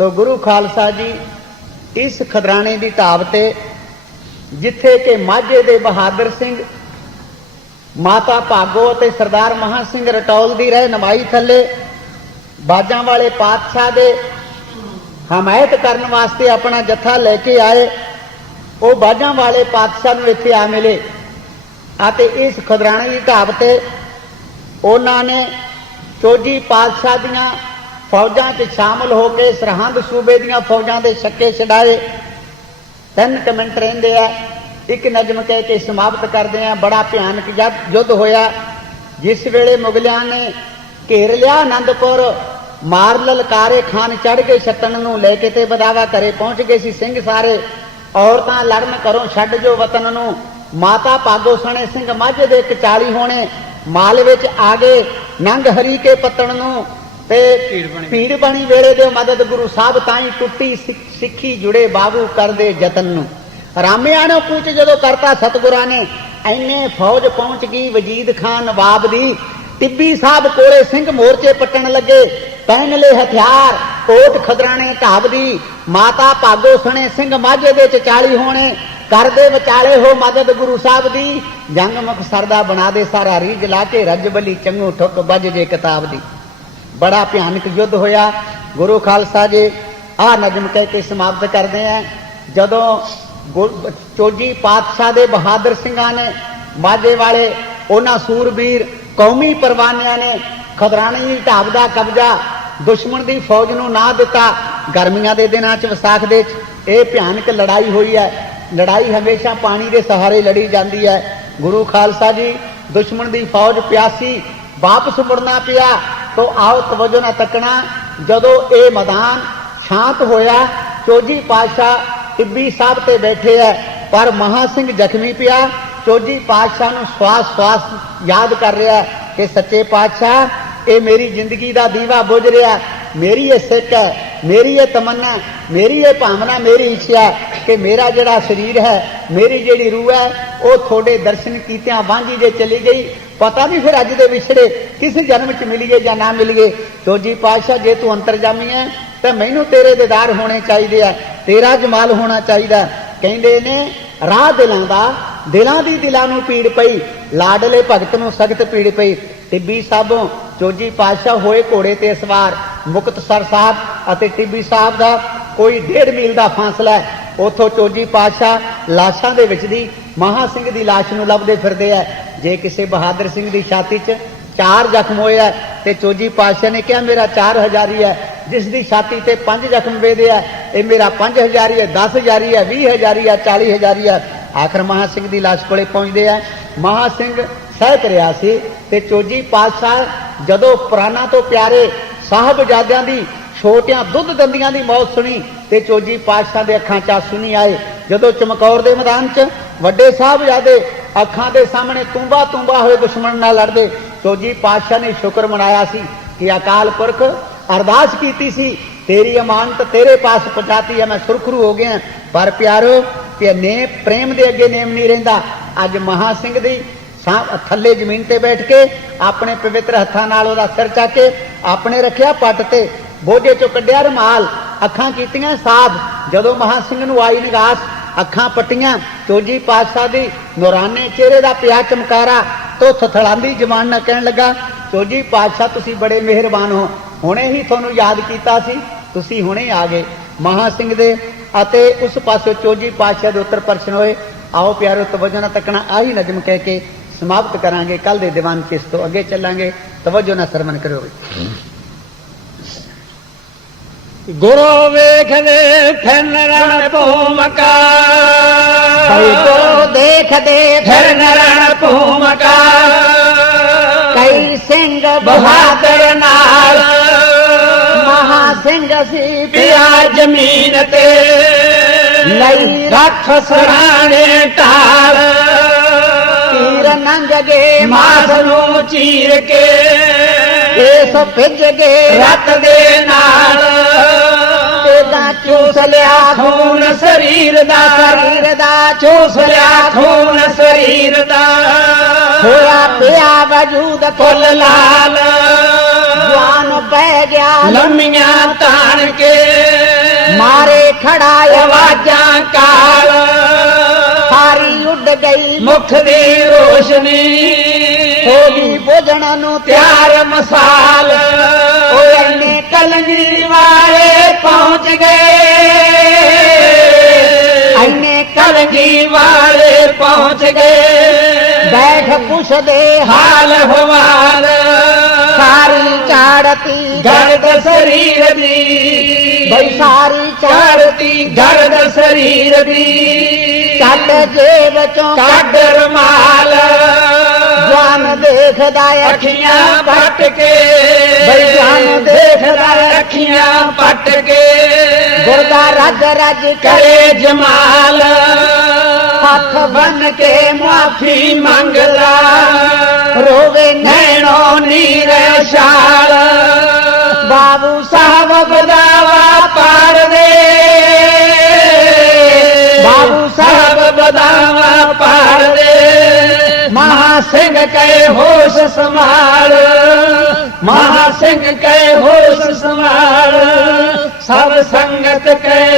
ਸੋ ਗੁਰੂ ਖਾਲਸਾ ਜੀ, ਇਸ ਖਦਰਾਣੇ ਦੀ ਢਾਬ ਤੇ, ਜਿੱਥੇ ਕਿ ਮਾਝੇ ਦੇ ਬਹਾਦਰ ਸਿੰਘ, ਮਾਤਾ ਭਾਗੋ ਅਤੇ ਸਰਦਾਰ ਮਹਾਂ ਸਿੰਘ ਰਟੌਲ ਦੀ ਰਹਿਨਮਾਈ ਥੱਲੇ, ਬਾਜਾਂ ਵਾਲੇ ਪਾਤਸ਼ਾਹ ਦੇ ਹਮਾਇਤ ਕਰਨ ਵਾਸਤੇ ਆਪਣਾ ਜਥਾ ਲੈ ਕੇ ਆਏ, ਉਹ ਬਾਜਾਂ ਵਾਲੇ ਪਾਤਸ਼ਾਹ ਨੂੰ ਇੱਥੇ ਆ ਮਿਲੇ। ਅਤੇ ਇਸ ਖਦਰਾਣੇ ਦੀ ਢਾਬ ਤੇ, ਉਹਨਾਂ ਨੇ ਚੋਜੀ ਪਾਤਸ਼ਾਹ ਦੀਆਂ ਫੌਜਾਂ 'ਚ ਸ਼ਾਮਲ ਹੋ ਕੇ ਸਰਹੰਦ ਸੂਬੇ ਦੀਆਂ ਫੌਜਾਂ ਦੇ ਛੱਕੇ ਛਡਾਏ। ਤਿੰਨ ਕੁ ਮਿੰਟ ਰਹਿੰਦੇ ਆ। ਇੱਕ ਨਜ਼ਮ ਕਹਿ ਕੇ ਸਮਾਪਤ ਕਰਦੇ ਆ। ਬੜਾ ਭਿਆਨਕ ਯੁੱਧ ਹੋਇਆ। ਜਿਸ ਵੇਲੇ ਮੁਗਲਿਆਂ ਨੇ ਘੇਰ ਲਿਆ ਆਨੰਦਪੁਰ ਮਾਰ ਲਲਕਾਰੇ ਖਾਨ ਚੜ ਕੇ ਛੱਤਣ ਨੂੰ ਲੈ ਕੇ ਤੇ ਬਦਾਵਾ ਘਰੇ ਪਹੁੰਚ ਗਏ ਸੀ ਸਿੰਘ ਸਾਰੇ। ਔਰਤਾਂ ਲੜਨ ਕਰੋ ਛੱਡ ਜੋ ਵਤਨ ਨੂੰ। ਮਾਤਾ ਭਾਗੋ ਸਣੇ ਸਿੰਘ ਮਾਝੇ ਦੇ 41 ਹੋਣੇ। ਮਾਲ ਵਿੱਚ ਆ ਗਏ। ਨੰਗ ਹਰੀ ਕੇ ਪੱਤਣ ਨੂੰ ਤੇ ਭੀੜ ਬਣੀ ਵੇਲੇ ਦੇ ਮਦਦ ਗੁਰੂ ਸਾਹਿਬ ਤਾਈ ਟੁੱਟੀ ਸਿੱਖ- ਜੁੜੇ ਬਾਬੂ ਕਰਦੇ ਯਤਨ ਨੂੰ। ਰਾਮਿਆਂ ਨੂੰ ਕੂਚ ਜਦੋਂ ਕਰਤਾ ਸਤਗੁਰਾਂ ਨੇ ਐਨੇ ਫੌਜ ਪਹੁੰਚ ਗਈ ਵਜੀਦ ਖਾਨ ਨਵਾਬ ਦੀ। ਟਿੱਬੀ ਸਾਹਿਬ ਕੋਲੇ ਸਿੰਘ ਮੋਰਚੇ ਪੱਟਣ ਲੱਗੇ ਪਹਿਨ ਲੈ ਹਥਿਆਰ ਕੋਟ ਖਦਰਾਣੇ ਢਾਬ ਦੀ। ਮਾਤਾ ਭਾਗੋ ਸਣੇ ਸਿੰਘ ਮਾਝੇ ਦੇ 40 ਹੋਣੇ ਕਰਦੇ ਵਿਚਾਲੇ ਹੋ ਮਦਦ ਗੁਰੂ ਸਾਹਿਬ ਦੀ। ਜੰਗ ਮੁਖ ਸਰਦਾ ਬਣਾ ਦੇ ਸਾਰਾ ਰੀਜ ਲਾ ਕੇ ਰਜਬਲੀ ਚੰਗੂ ਠੁੱਕ ਵੱਜ ਜੇ ਕਿਤਾਬ ਦੀ। ਬੜਾ ਭਿਆਨਕ ਯੁੱਧ ਹੋਇਆ। ਗੁਰੂ ਖਾਲਸਾ ਜੀ ਆ ਨਜ਼ਮ ਕਹਿ ਕੇ ਸਮਾਪਤ ਕਰਦੇ ਆ। ਜਦੋਂ ਗੁਰ- ਚੋਜੀ ਪਾਤਸ਼ਾਹ ਦੇ ਬਹਾਦਰ ਸਿੰਘਾਂ ਨੇ ਮਾਝੇ ਵਾਲੇ ਉਹਨਾਂ ਸੂਰਬੀਰ ਕੌਮੀ ਪਰਵਾਨਿਆਂ ਨੇ ਖਦਰਾਣੀ ਦੀ ਢਾਬ ਦਾ ਕਬਜ਼ਾ ਦੁਸ਼ਮਣ ਦੀ ਫੌਜ ਨੂੰ ਨਾ ਦਿੱਤਾ, ਗਰਮੀਆਂ ਦੇ ਦਿਨਾਂ 'ਚ ਵਿਸਾਖ ਦੇ 'ਚ ਇਹ ਭਿਆਨਕ ਲੜਾਈ ਹੋਈ ਹੈ। ਲੜਾਈ ਹਮੇਸ਼ਾ ਪਾਣੀ ਦੇ ਸਹਾਰੇ ਲੜੀ ਜਾਂਦੀ ਹੈ। ਗੁਰੂ ਖਾਲਸਾ ਜੀ ਦੁਸ਼ਮਣ ਦੀ ਫੌਜ ਪਿਆਸੀ ਵਾਪਸ ਮੁੜਨਾ ਪਿਆ। ਤੋ ਆਓ ਤਵਜੋ ਨਾ ਤੱਕਣਾ, ਜਦੋਂ ਇਹ ਮੈਦਾਨ ਸ਼ਾਂਤ ਹੋਇਆ ਚੋਜੀ ਪਾਤਸ਼ਾਹ ਟਿੱਬੀ ਸਾਹਿਬ ਤੇ ਬੈਠੇ ਐ ਪਰ ਮਹਾ ਸਿੰਘ ਜ਼ਖਮੀ ਪਿਆ। ਚੋਜੀ ਪਾਤਸ਼ਾਹ ਨੂੰ ਸਵਾਸ ਸਵਾਸ ਯਾਦ ਕਰ ਰਿਹਾ ਕਿ ਸੱਚੇ ਪਾਤਸ਼ਾਹ, ਇਹ ਮੇਰੀ ਜ਼ਿੰਦਗੀ ਦਾ ਦੀਵਾ ਬੁਝ ਰਿਹਾ। ਮੇਰੀ ਇਹ ਸਿੱਖ ਹੈ, ਮੇਰੀ ਇਹ ਤਮੰਨਾ, ਮੇਰੀ ਇਹ ਭਾਵਨਾ, ਮੇਰੀ ਇੱਛਾ ਕਿ ਮੇਰਾ ਜਿਹੜਾ ਸਰੀਰ ਹੈ, ਮੇਰੀ ਜਿਹੜੀ ਰੂਹ ਹੈ, ਉਹ ਤੁਹਾਡੇ ਦਰਸ਼ਨ ਕੀਤਿਆਂ ਵਾਂਝੀ ਦੇ ਚਲੀ ਗਈ। ਪਤਾ ਨਹੀਂ ਫਿਰ ਅੱਜ ਦੇ ਵਿਛੜੇ ਕਿਸੇ ਜਨਮ ਚ ਮਿਲੀਏ ਜਾਂ ਨਾ ਮਿਲੀਏ ਚੋਜੀ ਪਾਤਸ਼ਾਹ, ਜੇ ਤੂੰ ਅੰਤਰਜਾਮੀ ਹੈ ਤਾਂ ਮੈਨੂੰ ਤੇਰੇ ਦੀਦਾਰ ਹੋਣੇ ਚਾਹੀਦੇ ਆ ਤੇਰਾ ਜਮਾਲ ਹੋਣਾ ਚਾਹੀਦਾ ਕਹਿੰਦੇ ਨੇ, ਰਾਹ ਦਿਲਾਂ ਦਾ, ਦਿਲਾਂ ਦੀ ਦਿਲਾਂ ਨੂੰ ਪੀੜ ਪਈ, ਲਾਡਲੇ ਭਗਤ ਨੂੰ ਸਖਤ ਪੀੜ ਪਈ। ਟਿੱਬੀ ਸਾਹਿਬੋਂ ਚੋਜੀ ਪਾਤਸ਼ਾਹ ਹੋਏ ਘੋੜੇ ਤੇ ਸਵਾਰ ਮੁਕਤਸਰ ਸਾਹਿਬ ਅਤੇ ਟਿੱਬੀ ਸਾਹਿਬ ਦਾ ਕੋਈ ਡੇਢ ਮੀਲ ਦਾ ਫਾਸਲਾ ਹੈ ਉਥੋਂ ਚੋਜੀ ਪਾਤਸ਼ਾਹ ਲਾਸ਼ਾਂ ਦੇ ਵਿੱਚ ਦੀ, ਮਹਾ ਸਿੰਘ ਦੀ ਲਾਸ਼ ਨੂੰ ਲੱਭਦੇ ਫਿਰਦੇ ਆ ਜੇ ਕਿਸੇ ਬਹਾਦਰ ਸਿੰਘ ਦੀ ਛਾਤੀ 'ਚ ਚਾਰ ਜ਼ਖਮ ਹੋਏ ਆ ਤੇ ਚੋਜੀ ਪਾਤਸ਼ਾਹ ਨੇ ਕਿਹਾ, ਮੇਰਾ 4000 ਹੀ ਹੈ। ਜਿਸ ਦੀ ਛਾਤੀ ਤੇ ਪੰਜ ਜ਼ਖਮ ਵੇਦੇ ਆ, ਇਹ ਮੇਰਾ 5000 ਹੀ ਹੈ 10000 ਹੀ ਹੈ 20000 ਹੀ ਹੈ 40000 ਹੀ ਹੈ। ਆਖਰ ਮਹਾ ਸਿੰਘ ਦੀ ਲਾਸ਼ ਕੋਲੇ ਪਹੁੰਚਦੇ ਆ। ਮਹਾ ਸਿੰਘ ਸਹਿਕ ਰਿਹਾ ਸੀ ਤੇ ਚੋਜੀ ਪਾਤਸ਼ਾਹ ਜਦੋਂ ਪੁਰਾਣਾ ਤੋਂ ਪਿਆਰੇ ਸਾਹਿਬਜ਼ਾਦਿਆਂ ਦੀ ਛੋਟਿਆਂ ਦੁੱਧ ਦੰਦੀਆਂ ਦੀ ਮੌਤ ਸੁਣੀ ਤੇ ਚੋਜੀ ਪਾਤਸ਼ਾਹ ਦੇ ਅੱਖਾਂ 'ਚ ਆਸੂ ਨਹੀਂ ਆਏ। ਜਦੋਂ ਚਮਕੌਰ ਦੇ ਮੈਦਾਨ 'ਚ ਵੱਡੇ ਸਾਹਿਬਜ਼ਾਦੇ ਅੱਖਾਂ ਦੇ ਸਾਹਮਣੇ ਤੁੰਬਾ ਤੁੰਬਾ ਹੋਏ ਦੁਸ਼ਮਣ ਨਾਲ ਲੜਦੇ। ਚੋਜੀ ਪਾਤਸ਼ਾਹ ਨੇ ਸ਼ੁਕਰ ਮਨਾਇਆ ਸੀ ਕਿ ਅਕਾਲ ਪੁਰਖ ਅਰਦਾਸ ਕੀਤੀ ਸੀ, ਤੇਰੀ ਅਮਾਨਤ ਤੇਰੇ ਪਾਸ ਪਹੁੰਚਾਤੀ ਹੈ, ਮੈਂ ਸੁਰਖਰੂ ਹੋ ਗਿਆ। ਪਰ ਪਿਆਰੋ, ਕਿ ਨੇ ਪ੍ਰੇਮ ਦੇ ਅੱਗੇ ਨੇਮ ਨਹੀਂ ਰਹਿੰਦਾ। ਅੱਜ ਮਹਾ ਸਿੰਘ ਦੀ ਥੱਲੇ ਜ਼ਮੀਨ ਤੇ ਬੈਠ ਕੇ ਆਪਣੇ ਪਵਿੱਤਰ ਹੱਥਾਂ ਨਾਲ ਉਹਦਾ ਸਿਰ ਚੱਕ ਕੇ ਆਪਣੇ ਰੱਖਿਆ ਪੱਟ ਤੇ ਬੋਝੇ ਚੋਂ ਕੱਢਿਆ ਰਮਾਲ। ਅੱਖਾਂ ਕੀਤੀਆਂ ਸਾਫ਼। ਜਦੋਂ ਮਹਾ ਸਿੰਘ ਨੂੰ ਆਈ ਨਿਗਾਸ ਅੱਖਾਂ ਪੱਟੀਆਂ, ਚੋਜੀ ਪਾਤਸ਼ਾਹ ਦੀ ਨੂਰਾਨੇ ਚਿਹਰੇ ਦਾ ਪਿਆ ਚਮਕਾਰਾ ਤੋ ਥਥਲਾਂਦੀ ਜਵਾਨ ਨਾਲ ਕਹਿਣ ਲੱਗਾ, ਚੋਜੀ ਪਾਤਸ਼ਾਹ, ਤੁਸੀਂ ਬੜੇ ਮਿਹਰਬਾਨ ਹੋ। ਹੁਣੇ ਹੀ ਤੁਹਾਨੂੰ ਯਾਦ ਕੀਤਾ ਸੀ, ਤੁਸੀਂ ਹੁਣੇ ਆ ਗਏ। ਮਹਾ ਸਿੰਘ ਦੇ ਅਤੇ ਉਸ ਪਾਸੇ ਚੋਜੀ ਪਾਤਸ਼ਾਹ ਦੇ ਉੱਤਰ ਪ੍ਰਸ਼ਨ ਹੋਏ, ਆਓ ਪਿਆਰੋ, ਤਵੱਜੋ ਨਾਲ ਤੱਕਣਾ ਆਹੀ ਨਜ਼ਮ ਕਹਿ ਕੇ ਸਮਾਪਤ ਕਰਾਂਗੇ ਕੱਲ ਦੇ ਦੀਵਾਨ ਕਿਸ ਤੋਂ ਅੱਗੇ ਚੱਲਾਂਗੇ, ਤਵੱਜੋ ਨਾ ਸਰਵਨ ਕਰਿਓ ਗੁਰੂ ਵੇਖਦੇ ਫਿਰਨ ਰਣ ਭੂਮਕਾ। ਕਈ ਕੋ ਦੇਖਦੇ ਫਿਰਨ ਰਣ ਭੂਮਕਾ। ਕਈ ਸਿੰਘ ਬਹਾਦਰ ਨਾਲ ਮਹਾ ਸਿੰਘ ਸੀ ਪਿਆ ਜ਼ਮੀਨ ਤੇ। ਲਈ ਰੱਖ ਸਰਾਣੇ ਢਾਲ। ਤੀਰ ਨੰਗ ਗਏ ਮਾਸ ਨੂੰ ਚੀਰ ਕੇ। ਇਸ ਭਿੱਜ ਗਏ ਰਤ ਦੇ ਨਾਲ। ਚੂਸ ਲਿਆ ਖੂਨ ਸਰੀਰ ਦਾ ਸਰੀਰ ਦਾ ਚੂਸ ਲਿਆ ਖੂਨ ਸਰੀਰ ਦਾ ਹੋਇਆ ਪਿਆ ਵਜੂਦ ਫੁੱਲ ਲਾਲ ਜਵਾਨ ਪੈ ਗਿਆ ਲੰਮੀਆਂ ਤਾਣ ਕੇ ਖੜਾ ਆਵਾਜ਼ਾਂ ਕਾਲ ਸਾਰੀ ਉੱਡ ਗਈ ਮੁਖ ਦੀ ਰੋਸ਼ਨੀ ਹੋ ਗਈ ਭੋਜਨ ਨੂੰ ਤਿਆਰ ਮਸਾਲ ਬੈਠ ਪੁੱਛਦੇ ਹਾਲ ਹਵਾਲ। ਸਾਰੀ ਚਾੜਤੀ ਗਰਦ ਸਰੀਰ ਦੀ। ਬਈ ਸਾਰੀ ਚਾੜ ਚੜਤੀ ਗਰਦ ਸਰੀਰ ਦੀ। ਚੱਟ ਜੇਬ ਚੋਂ ਕੱਢ ਰਮਾਲ। ਜਵਾਨ ਦੇਖਦਾ ਅੱਖੀਆਂ ਪੱਟ ਕੇ। ਬਈ ਜਾਨ ਦੇਖਦਾ ਅੱਖੀਆਂ ਪੱਟ ਕੇ। ਗੁਰਦਾ ਰੱਜ ਰੱਜ ਕਰੇ ਜਮਾਲ। ਹੱਥ ਬੰਨ ਕੇ ਮਾਫੀ ਮੰਗਦਾ। ਰੋਵੇ ਨੈਣੋ ਨੀਰੇ ਛਾਲ। ਬਾਬੂ ਸਾਹਿਬ ਬਦਾਵਾ ਪਾਰ ਦੇ। ਬਾਬੂ ਸਾਹਿਬ ਬਦਾਵਾ ਪਾਰ ਦੇ। ਮਹਾ ਸਿੰਘ ਕੈ ਹੋਸ਼ ਸੰਭਾਲ। ਮਹਾ ਸਿੰਘ ਕੈ ਹੋਸ਼ ਸੰਭਾਲ। ਸਭ ਸੰਗਤ ਕੈ